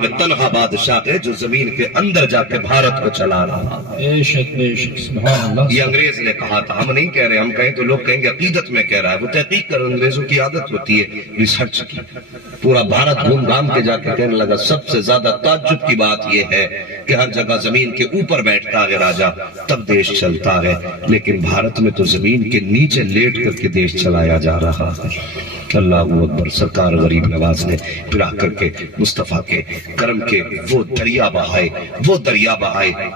میں تنہا بادشاہ ہے جو زمین کے اندر جا کے بھارت کو چلا رہا ہے۔ بے شک بے شک، سبحان اللہ۔ یہ انگریز نے کہا تھا، ہم نہیں کہہ رہے، ہم کہیں تو لوگ کہیں گے عقیدت میں کہہ رہا ہے، وہ تحقیق کر، انگریزوں کی عادت ہوتی ہے ریسرچ کی۔ پورا بھارت گھوم گھام کے جا کے کہنے لگا سب سے زیادہ تعجب کی بات یہ ہے کہ ہر جگہ زمین کے اوپر بیٹھتا ہے راجا تب دیش چلتا ہے، لیکن بھارت میں تو زمین کے نیچے لیٹ کر کے دیش چلایا جا رہا ہے۔ اللہ اکبر۔ سرکار غریب نواز نے پھر آ کر کے مصطفیٰ کے کرم کے وہ دریا بہائے،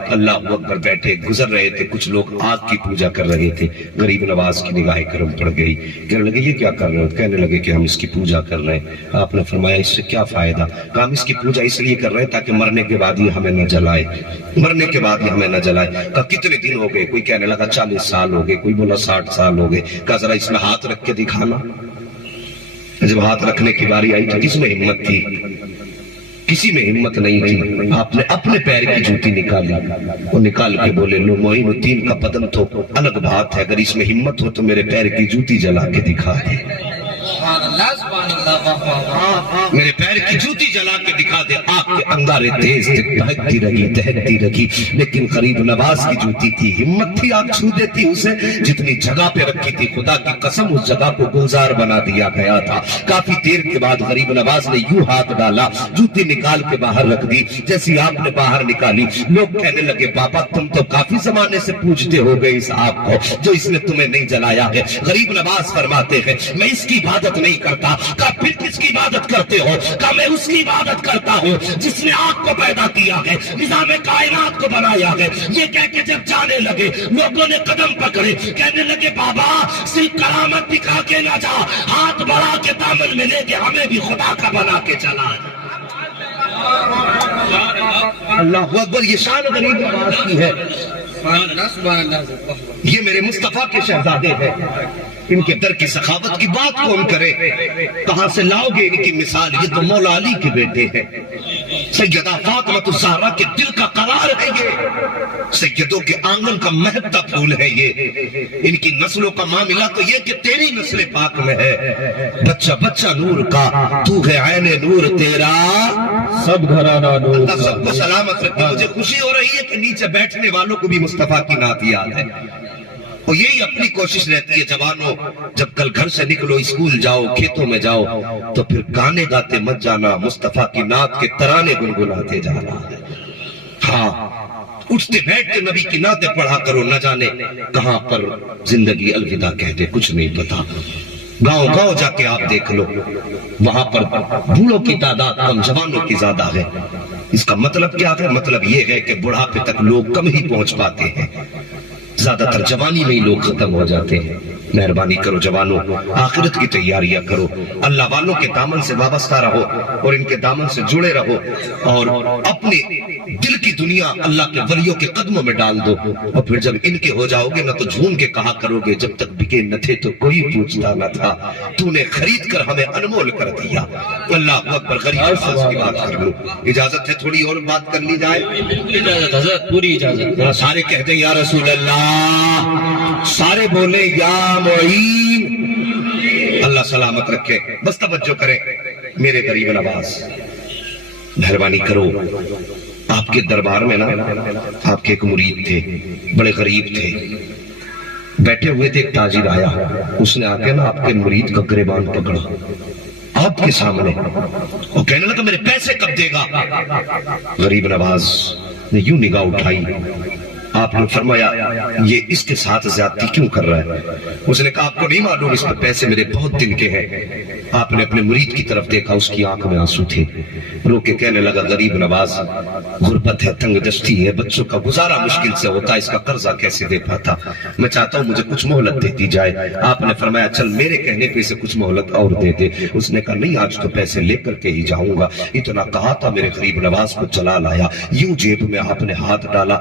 اللہ اکبر۔ بیٹھے گزر رہے تھے کچھ لوگ، آگ کی پوجا کر رہے تھے، غریب نواز کی نگاہ کرم پڑ گئی، کہنے لگے یہ کیا کر رہے ہو؟ کہنے لگے کہ ہم اس کی پوجا کر رہے ہیں۔ آپ نے فرمایا اس سے کیا فائدہ؟ کہا ہم اس کی پوجا اس لیے کر رہے ہیں تاکہ مرنے کے بعد یہ ہمیں نہ جلائے، مرنے کے بعد یہ ہمیں نہ جلائے۔ کہا کتنے دن ہو گئے؟ کوئی کہنے لگا 40 سال ہو گئے، کوئی بولا 60 سال ہو گئے۔ کہا ذرا اس میں ہاتھ رکھ کے دکھانا۔ جب ہاتھ رکھنے کی باری آئی تو کس میں ہمت تھی؟ کسی میں ہمت نہیں تھی۔ آپ نے اپنے پیر کی جوتی نکالی، وہ نکال کے بولے لو معین الدین کا بدن تو الگ بات ہے، اگر اس میں ہمت ہو تو میرے پیر کی جوتی جلا کے دکھا دے، میرے پیر کی جوتی جلا کے دکھا دے۔ آگ کے انگارے تیز تھے، بہکتی رہی دہکتی رہی، لیکن غریب نواز کی جوتی تھی، ہمت تھی، آگ چھو دیتی اسے۔ جتنی جگہ پہ رکھی تھی خدا کی قسم اس جگہ کو گلزار بنا دیا گیا تھا۔ کافی دیر کے بعد غریب نواز نے یوں ہاتھ ڈالا، جوتی نکال کے باہر رکھ دی۔ جیسی آپ نے باہر نکالی، لوگ کہنے لگے بابا تم تو کافی زمانے سے پوجتے ہو گئے اس آگ کو جو اس نے تمہیں نہیں جلایا ہے۔ غریب نواز فرماتے ہیں میں اس کی عبادت نہیں کرتا۔ کہا پھر کس کی عبادت کرتے ہو؟ کہا میں اس کی عبادت کرتا ہوں جس نے آگ کو پیدا کیا ہے، نظام کائنات کو بنایا ہے۔ یہ کہہ کے جب جانے لگے لوگوں نے قدم پکڑے، کہنے لگے بابا صرف کرامت دکھا کے نہ جا، ہاتھ بڑھا کے دامن میں لے کے ہمیں بھی خدا کا بنا کے چلا۔ اللہ اکبر۔ یہ شان غریب نواز کی ہے، یہ میرے مصطفیٰ کے شہزادے ہیں، ان کے در کی سخاوت کی بات کون کرے؟ کہاں سے لاؤ گے ان کی مثال؟ یہ تو مولا علی کے بیٹے ہیں، سیدہ فاطمہ الزہرا کے دل کا قرار ہے یہ، سیدوں کے آنگن کا مہکتا پھول ہے یہ۔ ان کی نسلوں کا معاملہ تو یہ کہ تیری نسل پاک میں ہے، بچہ بچہ نور کا، تو ہے عین نور تیرا سب گھرانہ نور اللہ سب کو سلامت رکھے۔ مجھے خوشی ہو رہی ہے کہ نیچے بیٹھنے والوں کو بھی مصطفیٰ کی نعت یاد ہے، اور یہی اپنی کوشش رہتی ہے جوانوں، جب کل گھر سے نکلو، اسکول جاؤ، کھیتوں میں جاؤ، تو پھر گانے گاتے مت جانا، مصطفیٰ کی نعت کے ترانے گنگناتے جانا ہے۔ ہاں اٹھتے بیٹھتے نبی کی نعتیں پڑھا کرو، نہ جانے کہاں پر زندگی الوداع کہہ دے، کچھ نہیں پتا۔ گاؤں گاؤں جا کے آپ دیکھ لو، وہاں پر بوڑھوں کی تعداد کم، جوانوں کی زیادہ ہے۔ اس کا مطلب کیا ہے؟ مطلب یہ ہے کہ بڑھاپے تک لوگ کم ہی پہنچ پاتے ہیں، زیادہ تر جوانی میں ہی لوگ ختم ہو جاتے ہیں۔ مہربانی کرو جوانوں، آخرت کی تیاریاں کرو، اللہ والوں کے دامن سے وابستہ رہو اور ان کے دامن سے جڑے رہو، اور اپنے دل کی دنیا اللہ کے ولیوں کے قدموں میں ڈال دو، اور پھر جب ان کے ہو جاؤ گے نہ تو جھوم کے کہا کرو گے جب تک بکے نہ تھے تو کوئی پوچھتا نہ تھا، تو نے خرید کر ہمیں انمول کر دیا۔ اللہ اکبر۔ غریب نواز کی بات کر لو، اجازت ہے تھوڑی اور بات کر لی جائے؟ اجازت حضرت، پوری اجازت۔ سارے کہتے ہیں یا رسول اللہ، سارے بولے یا معین۔ اللہ سلامت رکھے۔ بس توجہ کریں میرے غریب نواز، مہربانی کرو، آپ کے دربار میں نا آپ کے ایک مرید تھے، بڑے غریب تھے، بیٹھے ہوئے تھے، ایک تاجر آیا، اس نے آ کے نا آپ کے مرید کا گریبان پکڑا آپ کے سامنے، وہ کہنے لگا میرے پیسے کب دے گا؟ غریب نواز نے یوں نگاہ اٹھائی، آپ نے فرمایا یہ اس کے ساتھ زیادتی کیوں کر رہا ہے؟ اس نے کہا آپ کو نہیں معلوم اس پہ پیسے میرے بہت دن کے ہیں۔ آپ نے اپنے مرید کی طرف دیکھا، اس کی آنکھ میں آنسو تھے، رو کے کہنے لگا غریب نواز، غربت ہے، تنگ دستی ہے، بچوں کا گزارا مشکل سے ہوتا ہے، اس کا قرضہ کیسے دے پاتا؟ میں چاہتا ہوں مجھے کچھ مہلت دے دی جائے۔ آپ نے فرمایا چل میرے کہنے پہ اسے کچھ مہلت اور دے دے۔ اس نے کہا نہیں، آج تو پیسے لے کر کے ہی جاؤں گا۔ اتنا کہا تھا میرے غریب نواز کو چلا لایا، یوں جیب میں آپ نے ہاتھ ڈالا،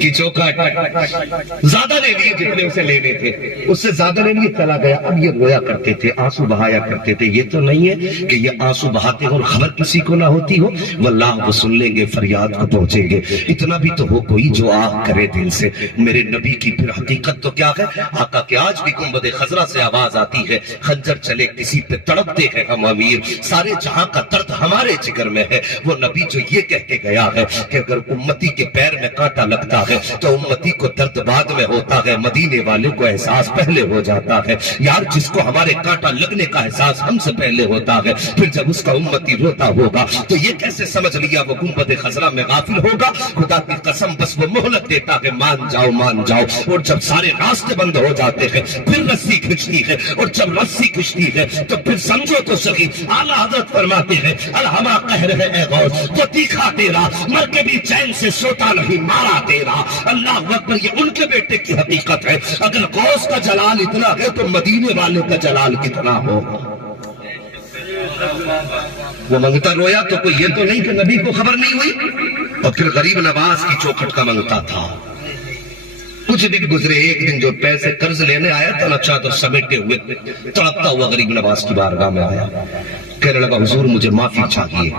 کی چوکھٹ زیادہ لے لیے جتنے اسے لینے تھے، اس سے زیادہ لے لیے، چلا گیا۔ اب یہ رویا کرتے تھے، آنسو بہایا کرتے تھے۔ یہ تو نہیں ہے کہ یہ آنسو بہاتے اور خبر کسی کو نہ ہوتی ہو، واللہ وہ سن لیں گے، فریاد کو پہنچیں گے۔ اتنا بھی تو ہو کوئی جو آہ کرے دل سے۔ میرے نبی کی پھر حقیقت تو کیا ہے؟ آقا کہ آج بھی گنبد خضرا سے آواز آتی ہے، خنجر چلے کسی پہ تڑپتے ہیں ہم امیر، سارے جہاں کا درد ہمارے جگر میں ہے۔ وہ نبی جو یہ کہہ کے گیا ہے کہ اگر امتی کے پیر میں کانٹا لگتا ہے تو امتی کو درد بعد میں ہوتا ہے، مدینے والے کو احساس پہلے ہو جاتا ہے۔ یار جس کو ہمارے کانٹا لگنے کا احساس ہم سے پہلے ہوتا ہے، پھر جب اس کا امتی روتا ہوگا تو یہ کیسے سمجھ لیا وہ گنبد خضرا میں غافل ہوگا؟ خدا کی قسم بس وہ مہلت دیتا ہے، مان جاؤ مان جاؤ، اور جب سارے راستے بند ہو جاتے ہیں پھر رسی کھچتی ہے، اور جب رسی کھچتی ہے تو پھر سمجھو تو صحیح، اعلیٰ حضرت فرماتے ہیں الہما قہر ہے اے غوث، وہ تیکھا تیرا مر کے بھی چین سے سوتا نہیں مارا تیرا۔ اللہ اکبر، یہ ان کے بیٹے کی حقیقت ہے۔ اگر غوث کا جلال اتنا ہے تو مدینے والے کا جلال کتنا ہو۔ وہ منگتا رویا تو کوئی یہ تو نہیں کہ نبی کو خبر نہیں ہوئی، اور پھر غریب نواز کی چوکھٹ کا منگتا تھا۔ کچھ دن گزرے، ایک دن جو پیسے قرض لینے آیا تھا نہ، چادر سمیٹے ہوئے تڑپتا ہوا غریب نواز کی بارگاہ میں آیا، کہنے لگا حضور مجھے معافی چاہیے۔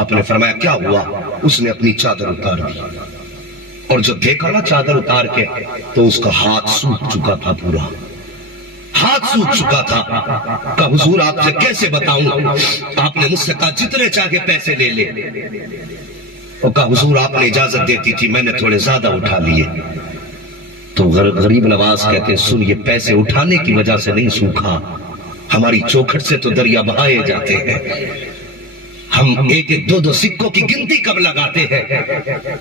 آپ نے فرمایا کیا ہوا؟ اس نے اپنی چادر اتار دی، اور جب دیکھا نا چادر اتار کے تو اس کا ہاتھ سوکھ چکا تھا، پورا ہاتھ سوکھ چکا تھا۔ کہا حضور آپ سے کیسے بتاؤں؟ آپ نے مجھ سے کہا جتنے چاہے پیسے لے لے، اور کہا حضور آپ نے اجازت دیتی تھی، میں نے تھوڑے زیادہ اٹھا لیے۔ تو غریب نواز کہتے سن، یہ پیسے اٹھانے کی وجہ سے نہیں سوکھا، ہماری چوکھٹ سے تو دریا بہائے جاتے ہیں۔ ہم ایک ایک دو دو سکوں کی گنتی کب لگاتے ہیں،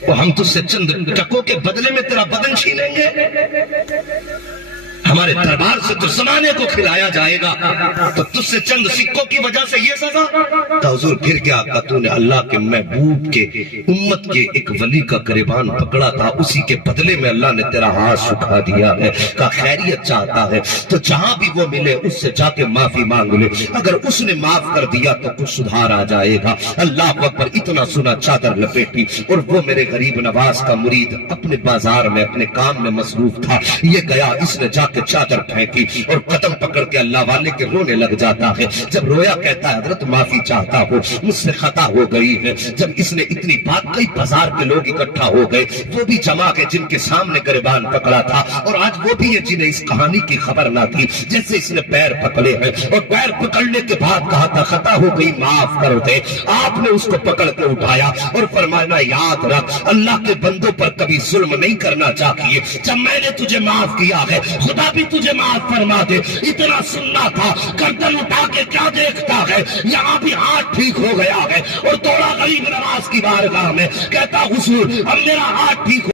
اور ہم تجھ سے چند ٹکوں کے بدلے میں تیرا بدن چھینیں گے؟ ہمارے دربار سے تو زمانے کو کھلایا جائے گا، تو تجھ سے چند سکوں کی وجہ سے یہ سزا؟ تو حضور پھر کیا کہا؟ تو نے اللہ کے محبوب کے امت کے ایک ولی کا گریبان پکڑا تھا، اسی کے بدلے میں اللہ نے تیرا ہاتھ سکھا دیا ہے۔ کہا خیریت چاہتا ہے تو جہاں بھی وہ ملے اس سے جا کے معافی مانگ لے، اگر اس نے معاف کر دیا تو کچھ سدھار آ جائے گا۔ اللہ اکبر، اتنا سنا چادر لپیٹی، اور وہ میرے غریب نواز کا مرید اپنے بازار میں اپنے کام میں مصروف تھا، یہ گیا، اس نے جا کے چادر پھینکی اور قدم پکڑ کے اللہ والے کے رونے لگ جاتا ہے۔ جب رویا کہتا ہے حضرت معافی چاہتا ہوں، مجھ سے خطا ہو گئی ہے۔ جب اس نے اتنی بات کئی، بازار کے لوگ اکٹھا ہو گئے، وہ بھی جمع کے جن کے سامنے گریبان پکڑا تھا، اور آج وہ بھی ہے جنہیں اس کہانی کی خبر نہ تھی، جیسے اس نے پیر پکڑے ہیں، اور پیر پکڑنے کے بعد کہا تھا خطا ہو گئی معاف کر دے۔ آپ نے اس کو پکڑ کے اٹھایا اور فرمایا یاد رکھ، اللہ کے بندوں پر کبھی ظلم نہیں کرنا چاہیے، جب میں نے تجھے معاف کیا ہے خدا بھی تجھے معاف فرما دے۔ اتنا سننا تھا، گردن اٹھا کے کیا دیکھتا ہے؟ یہاں بھی ہاتھ ٹھیک ہو گیا ہے، اور توڑا غریب نواز کی بارگاہ میں، کہتا حضور اب میرا ہاتھ ٹھیک